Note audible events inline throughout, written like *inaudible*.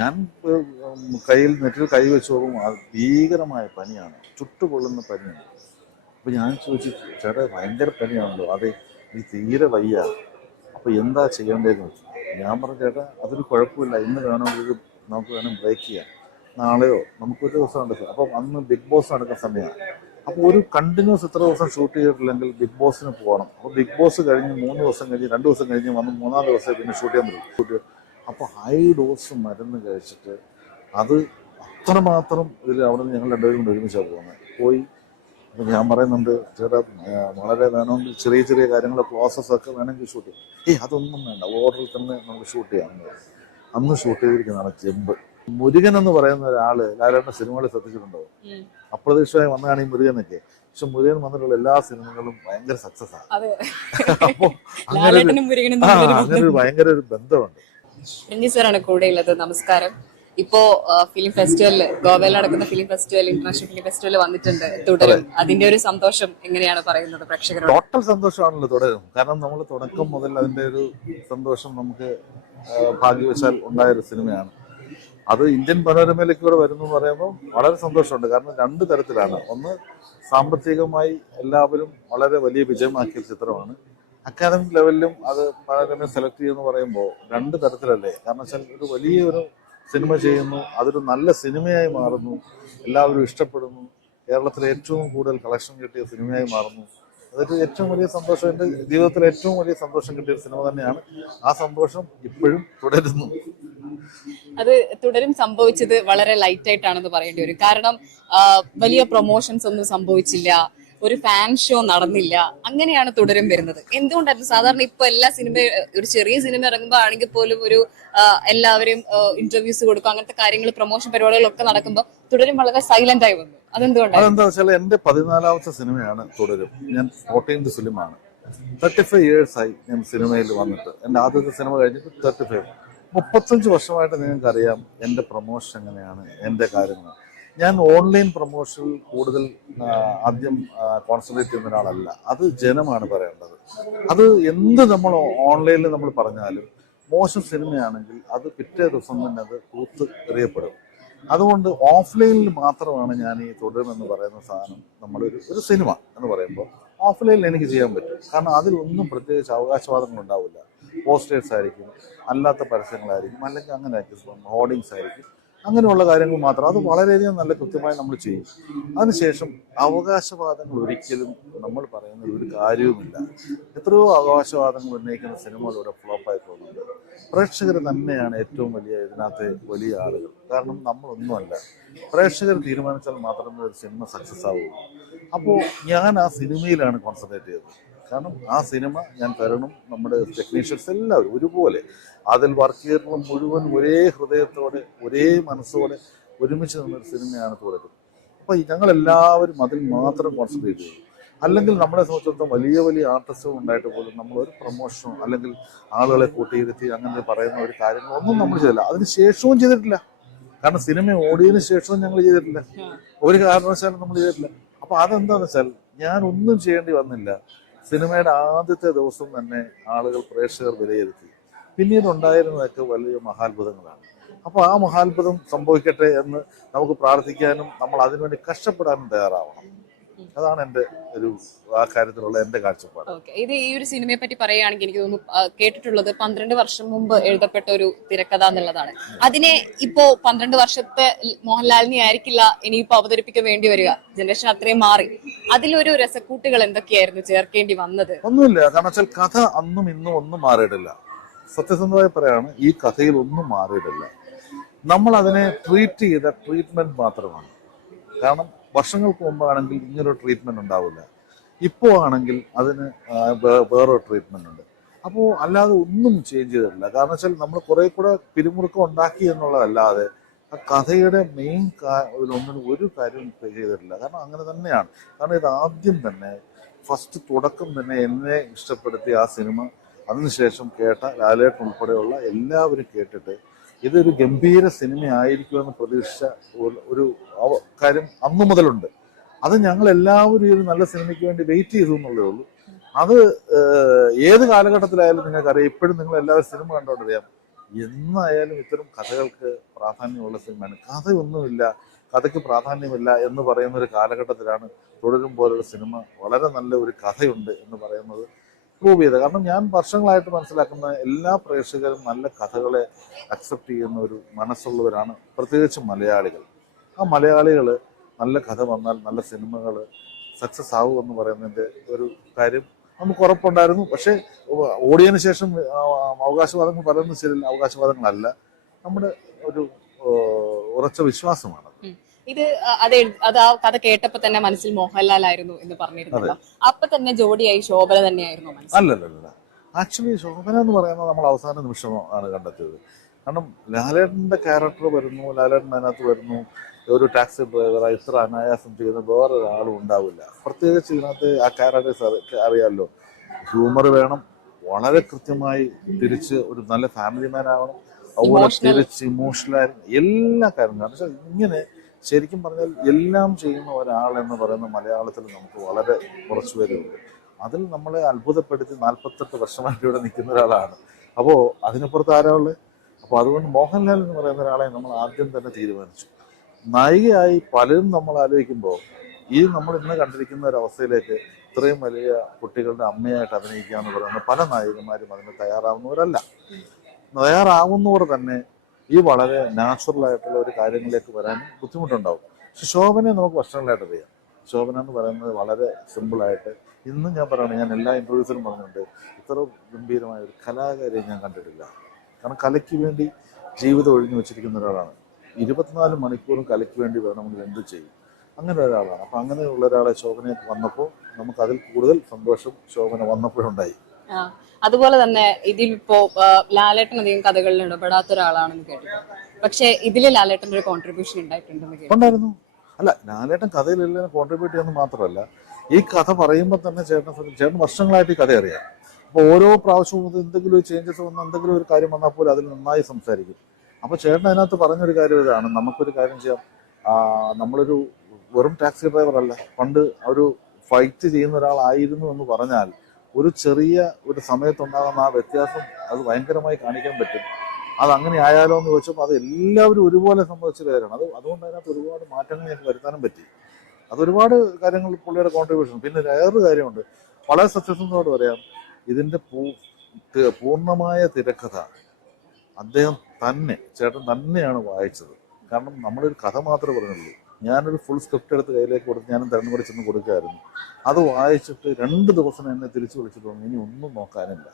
ഞാൻ കയ്യിൽ നെറ്റിൽ കൈ വെച്ച് നോക്കുമ്പോൾ ഭീകരമായ പനിയാണ്. ചുട്ടുപൊള്ളുന്ന പനിയാണ്. അപ്പോൾ ഞാൻ ചോദിച്ചു ചേട്ടാ ഭയങ്കര പനിയാണല്ലോ. അതെ ഈ തീരെ വയ്യ. അപ്പോൾ എന്താ ചെയ്യേണ്ടതെന്ന് വെച്ചു? ഞാൻ പറഞ്ഞു ചേട്ടാ അതൊരു കുഴപ്പമില്ല. ഇന്ന് വേണമെങ്കിൽ നമുക്ക് വേണം ബ്രേക്ക് ചെയ്യാം. നാളെയോ? നമുക്കൊരു ദിവസം ഉണ്ട് അപ്പം അന്ന് ബിഗ് ബോസ് നടക്കുന്ന സമയമാണ്. അപ്പോൾ ഒരു കണ്ടിന്യൂസ് ഇത്ര ദിവസം ഷൂട്ട് ചെയ്തിട്ടില്ലെങ്കിൽ ബിഗ് ബോസിന് പോകണം. അപ്പോൾ ബിഗ് ബോസ് കഴിഞ്ഞ് മൂന്ന് ദിവസം കഴിഞ്ഞ് രണ്ട് ദിവസം കഴിഞ്ഞ് വന്ന് മൂന്നാം ദിവസം പിന്നെ ഷൂട്ട് ചെയ്യാൻ പറ്റും. അപ്പോൾ ഹൈ ഡോസ് മരുന്ന് കഴിച്ചിട്ട് അത് അത്രമാത്രം ഇതിൽ അവിടെ നിന്ന് ഞങ്ങൾ രണ്ടുപേരും കൂടി ഒരുമിച്ചാണ് പോകുന്നത്. പോയി അപ്പോൾ ഞാൻ പറയുന്നുണ്ട് ചേട്ടാ വളരെ വേണമെങ്കിൽ ചെറിയ ചെറിയ കാര്യങ്ങൾ പ്രോസസ്സ് ഒക്കെ വേണമെങ്കിൽ ഷൂട്ട് ചെയ്യാം. ഏയ് അതൊന്നും വേണ്ട. ഓർഡറിൽ തന്നെ നമുക്ക് ഷൂട്ട് ചെയ്യാം. അന്ന് ഷൂട്ട് ചെയ്തിരിക്കുന്നതാണ് ചെമ്പ് മുരുകൻ എന്ന് പറയുന്ന ഒരാൾ ലാലേട്ട സിനിമകൾ ശ്രദ്ധിച്ചിട്ടുണ്ടോ. അപ്രതീക്ഷിതമായി വന്നതാണ് ഈ മുരുകനൊക്കെ. പക്ഷെ മുരുകൻ വന്നിട്ടുള്ള എല്ലാ സിനിമകളും ഭയങ്കര സക്സസ് ആണ്. അപ്പൊ അങ്ങനെ ഒരു ഭയങ്കര ഒരു ബന്ധമുണ്ട്. രഞ്ജി സാറാണ് കൂടെയുള്ളത് നമസ്കാരം. ഇപ്പോ ഫിലിം ഫെസ്റ്റിവലിൽ ഗോവയിൽ നടക്കുന്ന film festival international film festival വന്നിട്ടുണ്ട്. തുടരും. അതിന്റെ ഒരു സന്തോഷം എങ്ങനെയാണ് പറയുന്നത് പ്രേക്ഷകരോട്? ടോട്ടൽ സന്തോഷമാണല്ലോ തുടരും കാരണം നമ്മൾ തുടക്കം മുതൽ അതിന്റെ ഒരു സന്തോഷം നമുക്ക് ഭാഗ്യവശാൽ ഉണ്ടായ ഒരു സിനിമയാണ്. അത് ഇന്ത്യൻ മനോരമയിലേക്ക് കൂടെ വരുന്നു എന്ന് പറയുമ്പോൾ വളരെ സന്തോഷമുണ്ട്. കാരണം രണ്ട് തരത്തിലാണ്. ഒന്ന് സാമ്പത്തികമായി എല്ലാവരും വളരെ വലിയ വിജയമാക്കിയ ചിത്രമാണ്. അക്കാദമിക് ലെവലിലും അത് പനോരമ സെലക്ട് ചെയ്യുമെന്ന് പറയുമ്പോൾ രണ്ട് തരത്തിലല്ലേ? കാരണം വെച്ചാൽ ഒരു വലിയൊരു സിനിമ ചെയ്യുന്നു അതൊരു നല്ല സിനിമയായി മാറുന്നു എല്ലാവരും ഇഷ്ടപ്പെടുന്നു കേരളത്തിലെ ഏറ്റവും കൂടുതൽ കളക്ഷൻ കിട്ടിയ സിനിമയായി മാറുന്നു. അതൊരു ഏറ്റവും വലിയ സന്തോഷം എന്റെ ജീവിതത്തിലെ ഏറ്റവും വലിയ സന്തോഷം കിട്ടിയ ഒരു സിനിമ തന്നെയാണ്. ആ സന്തോഷം ഇപ്പോഴും തുടരുന്നു. അത് തുടരും സംഭവിച്ചത് വളരെ ലൈറ്റ് ആയിട്ടാണെന്ന് പറയേണ്ടി വരും. കാരണം വലിയ പ്രൊമോഷൻസ് ഒന്നും സംഭവിച്ചില്ല. ഒരു ഫാൻ ഷോ നടന്നില്ല. അങ്ങനെയാണ് തുടരും വരുന്നത്. എന്തുകൊണ്ടായിരുന്നു? സാധാരണ ഇപ്പൊ എല്ലാ സിനിമ ഒരു ചെറിയ സിനിമ ഇറങ്ങുമ്പോൾ ആണെങ്കിൽ പോലും ഒരു എല്ലാവരും ഇന്റർവ്യൂസ് കൊടുക്കും. അങ്ങനത്തെ കാര്യങ്ങൾ പ്രൊമോഷൻ പരിപാടികളൊക്കെ നടക്കുമ്പോൾ തുടരും വളരെ സൈലന്റ് ആയി വന്നു. അതെന്തുകൊണ്ടാണ് അതെന്താ വെച്ചാൽ എന്റെ പതിനാലാമത്തെ സിനിമയാണ് തുടരും. ഞാൻ ഫോർട്ടീൻത് തേർട്ടി ഫൈവ് ഇയേഴ്സ് ആയി ഞാൻ സിനിമയിൽ വന്നിട്ട്. എന്റെ ആദ്യത്തെ സിനിമ കഴിഞ്ഞിട്ട് തേർട്ടി ഫൈവ് മുപ്പത്തഞ്ച് വർഷമായിട്ട് നിങ്ങൾക്കറിയാം എന്റെ പ്രൊമോഷൻ എങ്ങനെയാണ് എന്റെ കാര്യങ്ങൾ. ഞാൻ ഓൺലൈൻ പ്രൊമോഷനിൽ കൂടുതൽ ആദ്യം കോൺസെൻട്രേറ്റ് ചെയ്യുന്ന ഒരാളല്ല. അത് ജനമാണ് പറയേണ്ടത്. അത് എന്ത് നമ്മൾ ഓൺലൈനിൽ നമ്മൾ പറഞ്ഞാലും മോശം സിനിമയാണെങ്കിൽ അത് പിറ്റേ ദിവസം തന്നെ അത് കൂത്ത് എറിയപ്പെടും. അതുകൊണ്ട് ഓഫ്ലൈനിൽ മാത്രമാണ് ഞാൻ ഈ തുടരുമെന്ന് പറയുന്ന സാധനം നമ്മളൊരു ഒരു സിനിമ എന്ന് പറയുമ്പോൾ ഓഫ്ലൈനിൽ എനിക്ക് ചെയ്യാൻ പറ്റും. കാരണം അതിലൊന്നും പ്രത്യേകിച്ച് അവകാശവാദങ്ങൾ ഉണ്ടാവില്ല. പോസ്റ്റേഴ്സ് ആയിരിക്കും അല്ലാത്ത പരസ്യങ്ങളായിരിക്കും അല്ലെങ്കിൽ അങ്ങനെ ആയിരിക്കും ഹോർഡിങ്സ് ആയിരിക്കും അങ്ങനെയുള്ള കാര്യങ്ങൾ മാത്രം. അത് വളരെയധികം നല്ല കൃത്യമായി നമ്മൾ ചെയ്യും. അതിനുശേഷം അവകാശവാദങ്ങൾ ഒരിക്കലും നമ്മൾ പറയുന്ന ഒരു കാര്യവുമില്ല. എത്രയോ അവകാശവാദങ്ങൾ ഉന്നയിക്കുന്ന സിനിമകളിലൂടെ ഫ്ലോപ്പായി പോകുന്നുണ്ട്. പ്രേക്ഷകർ തന്നെയാണ് ഏറ്റവും വലിയ ഇതിനകത്തെ വലിയ ആളുകൾ. കാരണം നമ്മളൊന്നുമല്ല. പ്രേക്ഷകർ തീരുമാനിച്ചാൽ മാത്രമേ ഒരു സിനിമ സക്സസ് ആവുള്ളൂ അപ്പോൾ ഞാൻ ആ സിനിമയിലാണ് കോൺസെൻട്രേറ്റ് ചെയ്തത്. കാരണം ആ സിനിമ ഞാൻ തരണം നമ്മുടെ ടെക്നീഷ്യൻസ് എല്ലാവരും ഒരുപോലെ. അതിൽ വർക്ക് ചെയ്തിട്ടുള്ള മുഴുവൻ ഒരേ ഹൃദയത്തോടെ ഒരേ മനസ്സോടെ ഒരുമിച്ച് നിന്നൊരു സിനിമയാണ് തുടക്കം അപ്പോൾ ഞങ്ങൾ എല്ലാവരും അതിൽ മാത്രം കോൺസെൻട്രേറ്റ് ചെയ്തു. അല്ലെങ്കിൽ നമ്മളെ സംബന്ധിച്ചിടത്തോളം വലിയ വലിയ ആർട്ടിസ്റ്റുകൾ ഉണ്ടായിട്ട് പോലും നമ്മൾ ഒരു പ്രൊമോഷനോ അല്ലെങ്കിൽ ആളുകളെ കൂട്ടിയിരുത്തി അങ്ങനെ പറയുന്ന ഒരു കാര്യങ്ങളോ ഒന്നും നമ്മൾ ചെയ്തില്ല. അതിന് ശേഷവും ചെയ്തിട്ടില്ല. കാരണം സിനിമ ഓടിയതിന് ശേഷവും ഞങ്ങൾ ചെയ്തിട്ടില്ല. ഒരു കാരണവശാലും നമ്മൾ ചെയ്തിട്ടില്ല. അപ്പൊ അതെന്താന്ന് വെച്ചാൽ ഞാൻ ഒന്നും ചെയ്യേണ്ടി വന്നില്ല. സിനിമയുടെ ആദ്യത്തെ ദിവസം തന്നെ ആളുകൾ പ്രേക്ഷകർ വിലയിരുത്തി. പിന്നീട് ഉണ്ടായിരുന്നതൊക്കെ വലിയ മഹാത്ഭുതങ്ങളാണ്. അപ്പോൾ ആ മഹാത്ഭുതം സംഭവിക്കട്ടെ എന്ന് നമുക്ക് പ്രാർത്ഥിക്കാനും നമ്മൾ അതിനുവേണ്ടി കഷ്ടപ്പെടാനും തയ്യാറാവണം. അതാണ് എന്റെ ഒരു ആ കാര്യത്തിലുള്ള എന്റെ കാഴ്ചപ്പാട്. ഇത് ഈ ഒരു സിനിമയെ പറ്റി പറയുകയാണെങ്കിൽ എനിക്ക് തോന്നുന്നു കേട്ടിട്ടുള്ളത് പന്ത്രണ്ട് വർഷം മുമ്പ് എഴുതപ്പെട്ട ഒരു തിരക്കഥ എന്നുള്ളതാണ്. അതിനെ ഇപ്പോ പന്ത്രണ്ട് വർഷത്തെ മോഹൻലാലിനെ ആയിരിക്കില്ല ഇനിയിപ്പോ അവതരിപ്പിക്കാൻ വേണ്ടി വരിക. ജനറേഷൻ അത്രയും മാറി. അതിലൊരു രസക്കൂട്ടുകൾ എന്തൊക്കെയായിരുന്നു ചേർക്കേണ്ടി വന്നത്? ഒന്നുമില്ല. കാരണം വെച്ചാൽ കഥ അന്നും ഇന്നും ഒന്നും മാറിയിട്ടില്ല. സത്യസന്ധമായി പറയാണ് ഈ കഥയിൽ ഒന്നും മാറിയിട്ടില്ല. നമ്മൾ അതിനെ ട്രീറ്റ് ചെയ്ത ട്രീറ്റ്മെന്റ് മാത്രമാണ്. കാരണം വർഷങ്ങൾക്ക് മുമ്പാണെങ്കിൽ ഇങ്ങനൊരു ട്രീറ്റ്മെന്റ് ഉണ്ടാവില്ല. ഇപ്പോൾ ആണെങ്കിൽ അതിന് വേറൊരു ട്രീറ്റ്മെന്റ് ഉണ്ട്. അപ്പോൾ അല്ലാതെ ഒന്നും ചേഞ്ച് ചെയ്തിട്ടില്ല. കാരണം വെച്ചാൽ നമ്മൾ കുറെ കൂടെ പിരിമുറുക്കം ഉണ്ടാക്കി എന്നുള്ളതല്ലാതെ ആ കഥയുടെ മെയിൻ ഇതിലൊന്നും ഒരു കാര്യവും ചെയ്തിട്ടില്ല. കാരണം അങ്ങനെ തന്നെയാണ്. കാരണം ഇത് ആദ്യം തന്നെ ഫസ്റ്റ് തുടക്കം തന്നെ എന്നെ ഇഷ്ടപ്പെടുത്തിയ ആ സിനിമ അതിനുശേഷം കേട്ട ലാലേട്ടൻ ഉൾപ്പെടെയുള്ള എല്ലാവരും കേട്ടിട്ട് ഇതൊരു ഗംഭീര സിനിമ ആയിരിക്കുമെന്ന് പ്രതീക്ഷിച്ച ഒരു- കാര്യം അന്നു മുതലുണ്ട്. അത് ഞങ്ങൾ എല്ലാവരും ഈ ഒരു നല്ല സിനിമയ്ക്ക് വേണ്ടി വെയിറ്റ് ചെയ്തു എന്നുള്ളേ ഉള്ളൂ. അത് ഏത് കാലഘട്ടത്തിലായാലും നിങ്ങൾക്കറിയാം. ഇപ്പോഴും നിങ്ങൾ എല്ലാവരും സിനിമ കണ്ടോണ്ടറിയാം. എന്നായാലും ഇത്തരം കഥകൾക്ക് പ്രാധാന്യമുള്ള സിനിമയാണ്. കഥയൊന്നുമില്ല. കഥയ്ക്ക് പ്രാധാന്യമില്ല എന്ന് പറയുന്ന ഒരു കാലഘട്ടത്തിലാണ് തുടരും പോലുള്ള സിനിമ വളരെ നല്ല ഒരു കഥയുണ്ട് എന്ന് പറയുന്നത് പ്രൂവ് ചെയ്തത്. കാരണം ഞാൻ വർഷങ്ങളായിട്ട് മനസ്സിലാക്കുന്ന എല്ലാ പ്രേക്ഷകരും നല്ല കഥകളെ അക്സെപ്റ്റ് ചെയ്യുന്ന ഒരു മനസ്സുള്ളവരാണ് പ്രത്യേകിച്ച് മലയാളികൾ. ആ മലയാളികൾ നല്ല കഥ വന്നാൽ നല്ല സിനിമകൾ സക്സസ് ആവുക എന്ന് പറയുന്നതിന്റെ ഒരു കാര്യം നമുക്ക് ഉറപ്പുണ്ടായിരുന്നു. പക്ഷേ ഓടിയതിനു ശേഷം അവകാശവാദങ്ങൾ പറയുന്നത് ശരിയല്ല അവകാശവാദങ്ങളല്ല. നമ്മുടെ ഒരു ഉറച്ച വിശ്വാസമാണ്. ഇത് അത് അത് ആ കഥ കേട്ടപ്പോ തന്നെ മനസ്സിൽ മോഹൻലാൽ ആയിരുന്നു എന്ന് പറഞ്ഞിരുന്നല്ലോ. അപ്പൊ തന്നെ ജോഡിയായി ശോഭന തന്നെയായിരുന്നു അല്ലല്ലല്ല ആക്ച്വലി ശോഭന എന്ന് പറയുന്നത് നമ്മൾ അവസാന നിമിഷം ആണ് കണ്ടെത്തിയത്. കാരണം ലാലേട്ടന്റെ ക്യാരക്ടർ വരുന്നു ലാലേട്ടൻ അതിനകത്ത് വരുന്നു. ഒരു ടാക്സി ഡ്രൈവർ ഇത്ര അനായാസം ചെയ്യുന്ന വേറൊരാളും ഉണ്ടാവില്ല. പ്രത്യേകിച്ച് ഇതിനകത്ത് ആ ക്യാരക്ടേഴ്സ് അറിയാമല്ലോ ഹ്യൂമർ വേണം. വളരെ കൃത്യമായി തിരിച്ച് ഒരു നല്ല ഫാമിലി മാൻ ആവണം. അതുപോലെ. തിരിച്ച് ഇമോഷണൽ എല്ലാ കാര്യങ്ങളും. കാരണം ഇങ്ങനെ ശരിക്കും പറഞ്ഞാൽ എല്ലാം ചെയ്യുന്ന ഒരാൾ എന്ന് പറയുന്ന മലയാളത്തിൽ നമുക്ക് വളരെ കുറച്ചു പേരുണ്ട്. അതിൽ നമ്മളെ അത്ഭുതപ്പെടുത്തി നാൽപ്പത്തെട്ട് വർഷമായിട്ട് ഇവിടെ നിൽക്കുന്ന ഒരാളാണ്. അപ്പോൾ അതിനപ്പുറത്ത് ആരാ ഉള്ളത് അപ്പോൾ അതുകൊണ്ട് മോഹൻലാൽ എന്ന് പറയുന്ന ഒരാളെ നമ്മൾ ആദ്യം തന്നെ തീരുമാനിച്ചു. നായികയായി പലരും നമ്മൾ ആലോചിക്കുമ്പോൾ ഈ നമ്മൾ ഇന്ന് കണ്ടിരിക്കുന്ന ഒരു അവസ്ഥയിലേക്ക് ഇത്രയും വലിയ കുട്ടികളുടെ അമ്മയായിട്ട് അഭിനയിക്കുക എന്ന് പറയുന്ന പല നായികമാരും അതിന് തയ്യാറാവുന്നവരല്ല. തയ്യാറാവുന്നവർ തന്നെ ഈ വളരെ നാച്ചുറൽ ആയിട്ടുള്ള ഒരു കാര്യങ്ങളിലേക്ക് വരാൻ ബുദ്ധിമുട്ടുണ്ടാവും. പക്ഷെ ശോഭനെ നമുക്ക് വർഷങ്ങളായിട്ട് അറിയാം. ശോഭന എന്ന് പറയുന്നത് വളരെ സിമ്പിളായിട്ട് ഇന്നും ഞാൻ പറയുന്നത് ഞാൻ എല്ലാ ഇന്റർവ്യൂസിലും പറഞ്ഞിട്ടുണ്ട് ഇത്ര ഗംഭീരമായ ഒരു കലാകാരിയെ ഞാൻ കണ്ടിട്ടില്ല. കാരണം കലയ്ക്ക് വേണ്ടി ജീവിതം ഒഴിഞ്ഞു വെച്ചിരിക്കുന്ന ഒരാളാണ്. ഇരുപത്തിനാല് മണിക്കൂറും കലയ്ക്ക് വേണ്ടി വേണമെങ്കിൽ എന്ത് ചെയ്യും. അങ്ങനെ ഒരാളാണ്. അപ്പം അങ്ങനെയുള്ള ഒരാളെ ശോഭനയൊക്കെ വന്നപ്പോൾ നമുക്ക് അതിൽ കൂടുതൽ സന്തോഷം ശോഭന വന്നപ്പോഴുണ്ടായി. അതുപോലെ തന്നെ ഇതിലിപ്പോ ലാലേട്ടൻ അധികം കഥകളിൽ ഇടപെടാത്ത ഒരാളാണെന്ന് കേട്ടിട്ടുണ്ട്. പക്ഷെ ഇതിൽ ലാലേട്ടന്റെ ഒരു കോൺട്രിബ്യൂഷൻ ഉണ്ടായിട്ടുണ്ടെന്ന് അല്ല ലാലേട്ടൻ കഥയിലെല്ലാം കോൺട്രിബ്യൂട്ട് ചെയ്യുന്നത് മാത്രമല്ല ഈ കഥ പറയുമ്പോൾ തന്നെ ചേട്ടൻ ചേട്ടൻ വർഷങ്ങളായിട്ട് ഈ കഥ അറിയാം. അപ്പോൾ ഓരോ പ്രാവശ്യവും എന്തെങ്കിലും ഒരു ചേഞ്ചസ് വന്ന എന്തെങ്കിലും ഒരു കാര്യം വന്നാൽ പോലും അതിൽ നന്നായി സംസാരിക്കും. അപ്പോൾ ചേട്ടൻ അതിനകത്ത് പറഞ്ഞൊരു കാര്യം ഇതാണ് നമുക്കൊരു കാര്യം ചെയ്യാം. നമ്മളൊരു വെറും ടാക്സി ഡ്രൈവർ അല്ല പണ്ട് ഒരു ഫൈറ്റ് ചെയ്യുന്ന ഒരാളായിരുന്നു എന്ന് പറഞ്ഞാൽ ഒരു ചെറിയ ഒരു സമയത്തുണ്ടാകുന്ന ആ വ്യത്യാസം അത് ഭയങ്കരമായി കാണിക്കാൻ പറ്റും. അത് അങ്ങനെ ആയാലോ എന്ന് ചോദിച്ചപ്പോൾ അത് എല്ലാവരും ഒരുപോലെ സംഭവിച്ച കാര്യമാണ്. അത് അതുകൊണ്ട് അതിനകത്ത് ഒരുപാട് മാറ്റങ്ങൾ ഞങ്ങൾക്ക് വരുത്താനും പറ്റി. അത് ഒരുപാട് കാര്യങ്ങൾ പുള്ളിയുടെ കോൺട്രിബ്യൂഷൻ പിന്നെ വേറൊരു കാര്യമുണ്ട്. വളരെ സത്യസന്ധമായിട്ട് പറയാം. ഇതിന്റെ പൂർണമായ തിരക്കഥ അദ്ദേഹം തന്നെ ചേട്ടൻ തന്നെയാണ് വായിച്ചത്. കാരണം നമ്മളൊരു കഥ മാത്രമേ പറഞ്ഞുള്ളൂ. ഞാനൊരു ഫുൾ സ്ക്രിപ്റ്റ് എടുത്ത് കയ്യിലേക്ക് കൊടുത്ത് ഞാനും തിരഞ്ഞെടുപ്പ് ചെന്ന് കൊടുക്കുമായിരുന്നു അത് വായിച്ചിട്ട് രണ്ട് ദിവസം എന്നെ തിരിച്ചു വിളിച്ചിട്ട് പറഞ്ഞു ഇനി ഒന്നും നോക്കാനില്ല.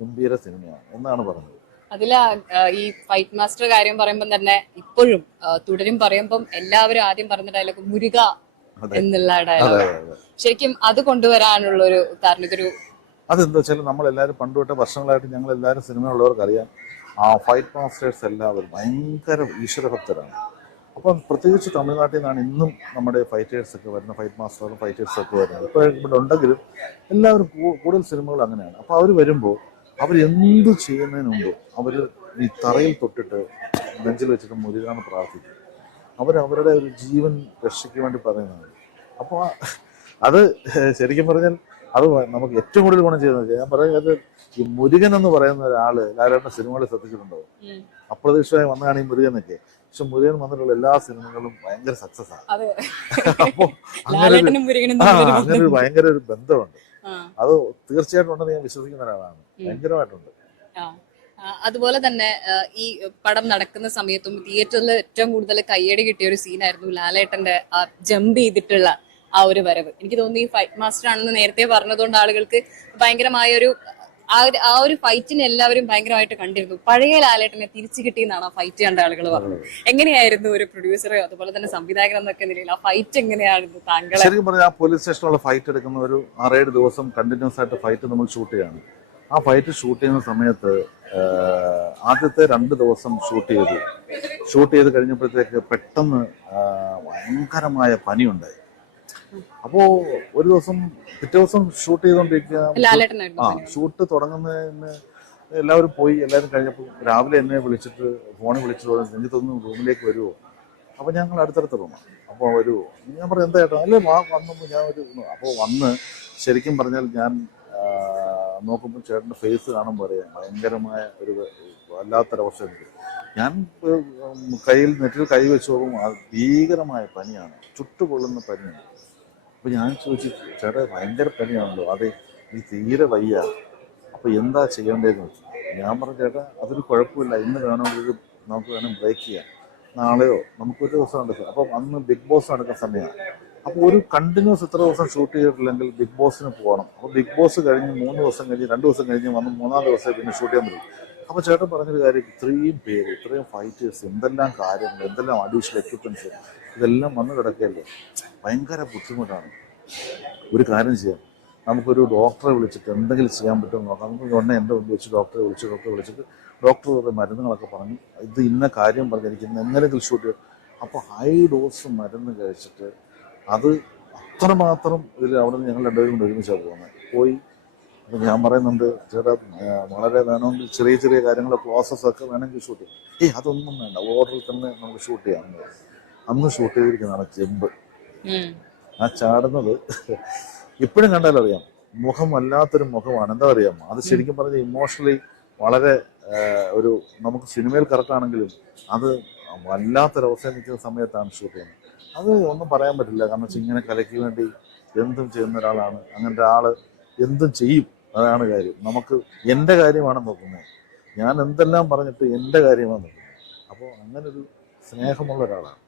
ഗംഭീര സിനിമയാണ്. എന്നാണ് പറഞ്ഞത്. അതിൽ ഈ ഫൈറ്റ് മാസ്റ്റർ കാര്യം പറയുമ്പോൾ തന്നെ ഇപ്പോഴും തുടരും പറയുമ്പം എല്ലാവരും ആദ്യം പറഞ്ഞ ഡയലോഗ് മുരുക എന്നുള്ള ഡയലോഗ് ശരിക്കും അത് കൊണ്ടുവരാനുള്ള ഒരു കാരണം ഇതൊരു അതെന്താ വെച്ചാൽ നമ്മളെല്ലാവരും പണ്ട് തൊട്ടേ വർഷങ്ങളായിട്ട് ഞങ്ങൾ എല്ലാവരും സിനിമയുള്ളവർക്ക് അറിയാം ആ ഫൈറ്റ് മാസ്റ്റേഴ്സ് എല്ലാവരും ഭയങ്കര ഈശ്വരഭക്തരാണ്. അപ്പം പ്രത്യേകിച്ച് തമിഴ്നാട്ടിൽ നിന്നാണ് ഇന്നും നമ്മുടെ ഫൈറ്റേഴ്സ് ഒക്കെ വരുന്ന ഫൈറ്റ് മാസ്റ്ററും ഫൈറ്റേഴ്സ് ഒക്കെ വരുന്നത്. ഇപ്പോൾ ഇവിടെ ഉണ്ടെങ്കിലും എല്ലാവരും കൂടുതൽ സിനിമകൾ അങ്ങനെയാണ്. അപ്പോൾ അവർ വരുമ്പോൾ അവരെന്ത് ചെയ്യുന്നതിന് മുമ്പ് അവർ ഈ തറയിൽ തൊട്ടിട്ട് ബെഞ്ചിൽ വെച്ചിട്ട് മുരുകാന്ന് പ്രാർത്ഥിക്കും. അവർ അവരുടെ ഒരു ജീവൻ രക്ഷയ്ക്ക് വേണ്ടി പറയുന്നതാണ്. അപ്പോൾ അത് ശരിക്കും പറഞ്ഞാൽ അത് നമുക്ക് ഏറ്റവും കൂടുതൽ ഗുണം ചെയ്യുന്നത് ഞാൻ പറയുന്നത് ഈ മുരുകൻ എന്ന് പറയുന്ന ഒരാൾ ലാലേട്ടൻ സിനിമകളിൽ ശ്രദ്ധിച്ചിട്ടുണ്ടോ. അപ്രതീക്ഷിതമായി വന്നതാണ് ഈ മുരുകനൊക്കെ പക്ഷെ മുരുകൻ വന്നിട്ടുള്ള എല്ലാ സിനിമകളും ഭയങ്കര സക്സസ് ആണ്. അതെ. അപ്പൊ *laughs* അങ്ങനെ ഒരു- അങ്ങനെ ഭയങ്കര ഒരു ബന്ധമുണ്ട്. അത് തീർച്ചയായിട്ടും ഉണ്ടെന്ന് ഞാൻ വിശ്വസിക്കുന്ന ഒരാളാണ്. ഭയങ്കരമായിട്ടുണ്ട്. അതുപോലെ തന്നെ ഈ പടം നടക്കുന്ന സമയത്തും തിയേറ്ററിൽ ഏറ്റവും കൂടുതൽ കയ്യടി കിട്ടിയ ഒരു സീനായിരുന്നു ലാലേട്ടന്റെ ആ ജമ്പ് ചെയ്തിട്ടുള്ള ആ ഒരു വരവ്. എനിക്ക് തോന്നുന്നു ഈ ഫൈറ്റ് മാസ്റ്റർ ആണെന്ന് നേരത്തെ പറഞ്ഞതുകൊണ്ട് ആളുകൾക്ക് ഭയങ്കരമായ ഒരു ആ ഒരു ആ ഒരു ഫൈറ്റിനെ എല്ലാവരും ഭയങ്കരമായിട്ട് കണ്ടിരുന്നു. പഴയ ലാലേട്ടനെ തിരിച്ചു കിട്ടിയെന്നാണ് ആ ഫൈറ്റ് കണ്ട ആളുകൾ പറഞ്ഞത്. എങ്ങനെയായിരുന്നു ഒരു പ്രൊഡ്യൂസറോ അതുപോലെ തന്നെ സംവിധായകൻ എന്നൊക്കെ നിലയിൽ ആ ഫൈറ്റ് എങ്ങനെയായിരുന്നു താങ്കൾ ശരിക്കും പറഞ്ഞാൽ പോലീസ് സ്റ്റേഷനുള്ള ഫൈറ്റ് എടുക്കുന്ന ഒരു ആറേഴ് ദിവസം കണ്ടിന്യൂസ് ആയിട്ട് ഫൈറ്റ് നമ്മൾ ഷൂട്ട് ചെയ്യാണ്. ആ ഫൈറ്റ് ഷൂട്ട് ചെയ്യുന്ന സമയത്ത് ആദ്യത്തെ രണ്ട് ദിവസം ഷൂട്ട് ചെയ്തു. ഷൂട്ട് ചെയ്ത് കഴിഞ്ഞപ്പോഴത്തേക്ക് പെട്ടെന്ന് ഭയങ്കരമായ പനിയുണ്ടായി. അപ്പോ ഒരു ദിവസം പിറ്റേ ദിവസം ഷൂട്ട് ചെയ്തോണ്ടിരിക്കുക ആ ഷൂട്ട് തുടങ്ങുന്നതിന് എല്ലാവരും പോയി എല്ലാവരും കഴിഞ്ഞപ്പോൾ രാവിലെ എന്നെ വിളിച്ചിട്ട് ഫോണിൽ വിളിച്ചിട്ട് പറഞ്ഞു രഞ്ജിത്തൊന്ന് റൂമിലേക്ക് വരുമോ അപ്പോൾ ഞങ്ങൾ അടുത്തടുത്ത റൂമാണ് അപ്പോൾ വരുമോ ഞാൻ പറഞ്ഞു എന്താ ചേട്ടാ? അല്ലേ വാ വന്നപ്പോൾ ഞാൻ ഒരു അപ്പോൾ വന്ന് ശരിക്കും പറഞ്ഞാൽ ഞാൻ നോക്കുമ്പോൾ ചേട്ടന്റെ ഫേസ് കാണുമ്പോൾ അറിയാം ഭയങ്കരമായ ഒരു വല്ലാത്തൊരവസ്ഥ എനിക്ക് ഞാൻ കയ്യിൽ നെറ്റിൽ കൈ വെച്ച് നോക്കുമ്പോൾ ഭീകരമായ പനിയാണ് ചുട്ടുപൊള്ളുന്ന പനിയാണ്. അപ്പൊ ഞാൻ ചോദിച്ചു ചേട്ടാ ഭയങ്കര പനിയാണല്ലോ അതെ ഈ തീരെ വയ്യ. അപ്പോൾ എന്താ ചെയ്യേണ്ടതെന്ന് വെച്ചു? ഞാൻ പറഞ്ഞു ചേട്ടാ അതൊരു കുഴപ്പമില്ല. ഇന്ന് വേണമെങ്കിൽ നമുക്ക് വേണം ബ്രേക്ക് ചെയ്യാം. നാളെയോ? നമുക്കൊരു ദിവസം ഉണ്ട്. അപ്പം അന്ന് ബിഗ് ബോസ് നടക്കുന്ന സമയമാണ്. അപ്പോൾ ഒരു കണ്ടിന്യൂസ് ഇത്ര ദിവസം ഷൂട്ട് ചെയ്തിട്ടില്ലെങ്കിൽ ബിഗ് ബോസിന് പോകണം. അപ്പോൾ ബിഗ് ബോസ് കഴിഞ്ഞ് മൂന്ന് ദിവസം കഴിഞ്ഞ് രണ്ട് ദിവസം കഴിഞ്ഞ് വന്ന് മൂന്നാം ദിവസം പിന്നെ ഷൂട്ട് ചെയ്യാൻ പറ്റും. അപ്പോൾ ചേട്ടൻ പറഞ്ഞൊരു കാര്യം ഇത്രയും പേര് ഇത്രയും ഫൈറ്റേഴ്സ് എന്തെല്ലാം കാര്യങ്ങൾ എന്തെല്ലാം അഡീഷണൽ എക്യുപ്മെന്റ്സ് ഇതെല്ലാം വന്നു കിടക്കുകയല്ലേ ഭയങ്കര ബുദ്ധിമുട്ടാണ്. ഒരു കാര്യം ചെയ്യാം. നമുക്കൊരു ഡോക്ടറെ വിളിച്ചിട്ട് എന്തെങ്കിലും ചെയ്യാൻ പറ്റുമെന്ന് നോക്കാം. നമുക്ക് ഉടനെ എന്റെ മുമ്പ് വെച്ച് ഡോക്ടറെ വിളിച്ച് ഡോക്ടറെ വിളിച്ചിട്ട് ഡോക്ടർ കുറേ മരുന്നുകളൊക്കെ പറഞ്ഞു ഇത് ഇന്ന കാര്യം പറഞ്ഞിരിക്കുന്ന എങ്ങനെയെങ്കിലും ഷൂട്ട് അപ്പോൾ ഹൈ ഡോസ് മരുന്ന് കഴിച്ചിട്ട് അത് അത്രമാത്രം ഇതിൽ അവിടെ നിന്ന് ഞങ്ങൾ രണ്ടുപേരും കൊണ്ട് ഒരുമിച്ചാണ് പോകുന്നത്. പോയി അപ്പം ഞാൻ പറയുന്നുണ്ട് ചേട്ടാ വളരെ വേണമെങ്കിൽ ചെറിയ ചെറിയ കാര്യങ്ങൾ പ്രോസസ്സ് ഒക്കെ വേണമെങ്കിൽ ഷൂട്ട് ചെയ്യാം. ഏയ് അതൊന്നും വേണ്ട. ഓർഡറിൽ തന്നെ നമുക്ക് ഷൂട്ട് ചെയ്യാം. അന്ന് ഷൂട്ട് ചെയ്തിരിക്കുന്നതാണ് ചെമ്പ്. ആ ചാടുന്നത് ഇപ്പോഴും കണ്ടാലറിയാം മുഖം വല്ലാത്തൊരു മുഖമാണ്. എന്താ അറിയാം അത് ശരിക്കും പറഞ്ഞാൽ ഇമോഷണലി വളരെ ഒരു നമുക്ക് സിനിമയിൽ കറക്റ്റ് ആണെങ്കിലും അത് വല്ലാത്തൊരവസ്ഥയിൽ നിൽക്കുന്ന സമയത്താണ് ഷൂട്ട് ചെയ്യുന്നത്. അത് ഒന്നും പറയാൻ പറ്റില്ല. കാരണം വെച്ചാൽ ഇങ്ങനെ കലയ്ക്ക് വേണ്ടി എന്തും ചെയ്യുന്ന ഒരാളാണ്. അങ്ങനത്തെ ആൾ എന്തും ചെയ്യും. അതാണ് കാര്യം. നമുക്ക് എന്റെ കാര്യമാണ് നോക്കുന്നത്. ഞാൻ എന്തെല്ലാം പറഞ്ഞിട്ട് എന്റെ കാര്യമാണ് നോക്കുന്നത്. അപ്പോൾ അങ്ങനൊരു സ്നേഹമുള്ള ഒരാളാണ്.